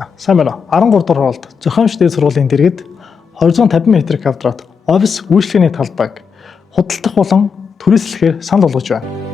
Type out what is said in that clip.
За, сайн байна уу? 13 дугаар хоолд зохиомжтой дээд сургуулийн дэргэд 250 м квадрат офис үйлчлэгээний талбайг худалдах болон түрээслэхээр санал болгож байна.